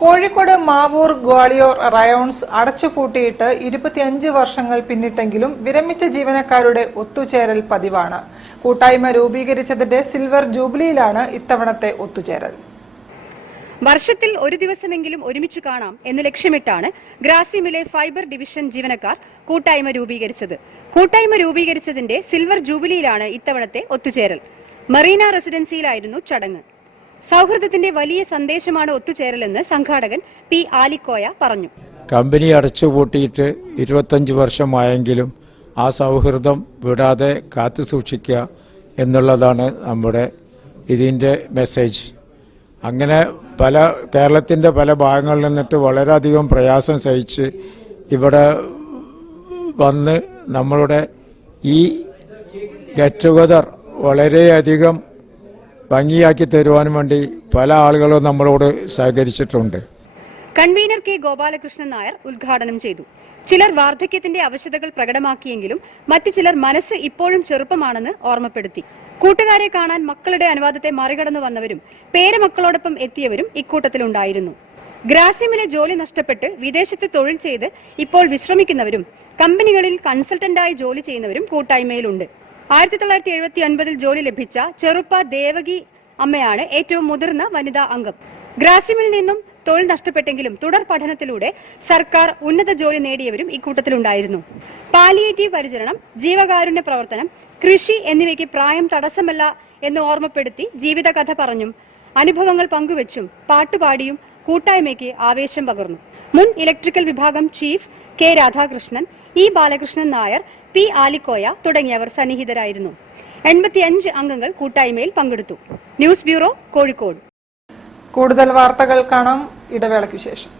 Kozhikode Mavoor Gwalior Rayons അടച്ചുപൂട്ടിയിട്ട് 25 വർഷങ്ങൾ പിന്നിട്ടെങ്കിലും വിരമിച്ച ജീവനക്കാരുടെ ഒത്തുചേരൽ പതിവാണ്. കൂട്ടായ്മ രൂപീകരിച്ചതിന്റെ സിൽവർ ജൂബിലിയിലാണ് ഇത്തവണത്തെ ഒത്തുചേരൽ. വർഷത്തിൽ ഒരു ദിവസമെങ്കിലും ഒരുമിച്ച് കാണാം എന്ന് ലക്ഷ്യമിട്ടാണ് ഗ്രാസിമിലെ ഫൈബർ ഡിവിഷൻ ജീവനക്കാർ കൂട്ടായ്മ രൂപീകരിച്ചത്. കൂട്ടായ്മ രൂപീകരിച്ചതിന്റെ സിൽവർ ജൂബിലിയിലാണ് ഇത്തവണത്തെ ഒത്തുചേരൽ. മറീന റെസിഡൻസിയിലായിരുന്നു ചടങ്ങ്. സൗഹൃദത്തിന്റെ വലിയ സന്ദേശമാണ് ഒത്തുചേരലെന്ന് സംഘാടകൻ പി ആലിക്കോയ പറഞ്ഞു. കമ്പനി അടച്ചുപൂട്ടിയിട്ട് 25 വർഷമായെങ്കിലും ആ സൗഹൃദം വിടാതെ കാത്തുസൂക്ഷിക്കുക എന്നുള്ളതാണ് നമ്മുടെ ഇതിൻ്റെ മെസ്സേജ്. അങ്ങനെ കേരളത്തിൻ്റെ പല ഭാഗങ്ങളിൽ നിന്നിട്ട് വളരെയധികം പ്രയാസം സഹിച്ച് ഇവിടെ വന്ന് നമ്മളുടെ ഈ ഗെറ്റ് ടുഗദർ വളരെയധികം ഭംഗിയാക്കി തരുവാനും വേണ്ടി പല ആളുകളും നമ്മളോട് സഹകരിച്ചിട്ടുണ്ട്. കൺവീനർ കെ ഗോപാലകൃഷ്ണൻ നായർ ഉദ്ഘാടനം ചെയ്തു. ചിലർ വാർദ്ധക്യത്തിന്റെ അവശതകൾ പ്രകടമാക്കിയെങ്കിലും മറ്റു ചിലർ മനസ്സ് ഇപ്പോഴും ചെറുപ്പമാണെന്ന് ഓർമ്മപ്പെടുത്തി. കൂട്ടുകാരെ കാണാൻ മക്കളുടെ അനുവാദത്തെ മറികടന്നു വന്നവരും പേരമക്കളോടൊപ്പം എത്തിയവരും ഇക്കൂട്ടത്തിലുണ്ടായിരുന്നു. ഗ്രാസിമിലെ ജോലി നഷ്ടപ്പെട്ട് വിദേശത്ത് തൊഴിൽ ചെയ്ത് ഇപ്പോൾ വിശ്രമിക്കുന്നവരും കമ്പനികളിൽ കൺസൾട്ടന്റായി ജോലി ചെയ്യുന്നവരും കൂട്ടായ്മയിലുണ്ട്. 1979 ജോലി ലഭിച്ച ചെറുപ്പ ദേവകി അമ്മയാണ് ഏറ്റവും മുതിർന്ന വനിതാ അംഗം. ഗ്രാസിമിൽ നിന്നും തൊഴിൽ നഷ്ടപ്പെട്ടെങ്കിലും തുടർ പഠനത്തിലൂടെ സർക്കാർ ഉന്നത ജോലി നേടിയവരും ഇക്കൂട്ടത്തിലുണ്ടായിരുന്നു. പാലിയേറ്റീവ് പരിചരണം, ജീവകാരുണ്യ പ്രവർത്തനം, കൃഷി എന്നിവയ്ക്ക് പ്രായം തടസ്സമല്ല എന്ന് ഓർമ്മപ്പെടുത്തി ജീവിതകഥ പറഞ്ഞും അനുഭവങ്ങൾ പങ്കുവച്ചും പാട്ടുപാടിയും കൂട്ടായ്മയ്ക്ക് ആവേശം പകർന്നു. മുൻ ഇലക്ട്രിക്കൽ വിഭാഗം chief K Radhakrishnan, E Balakrishnan Nair, P Alikoya തുടങ്ങിയവർ സന്നിഹിതരായിരുന്നു. 85 അംഗങ്ങൾ കൂട്ടായ്മയിൽ പങ്കെടുത്തു. News bureau, Kozhikode. കൂടുതൽ വാർത്തകൾ കാണാം ഇടവേളയ്ക്കു ശേഷം.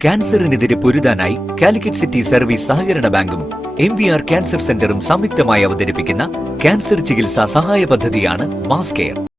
ക്യാൻസറിനെതിരെ പൊരുതാനായി കാലിക്കറ്റ് സിറ്റി സർവീസ് സഹകരണ ബാങ്കും MVR ക്യാൻസർ സെന്ററും സംയുക്തമായി അവതരിപ്പിക്കുന്ന ക്യാൻസർ ചികിത്സാ സഹായ പദ്ധതിയാണ് മാസ് കെയർ.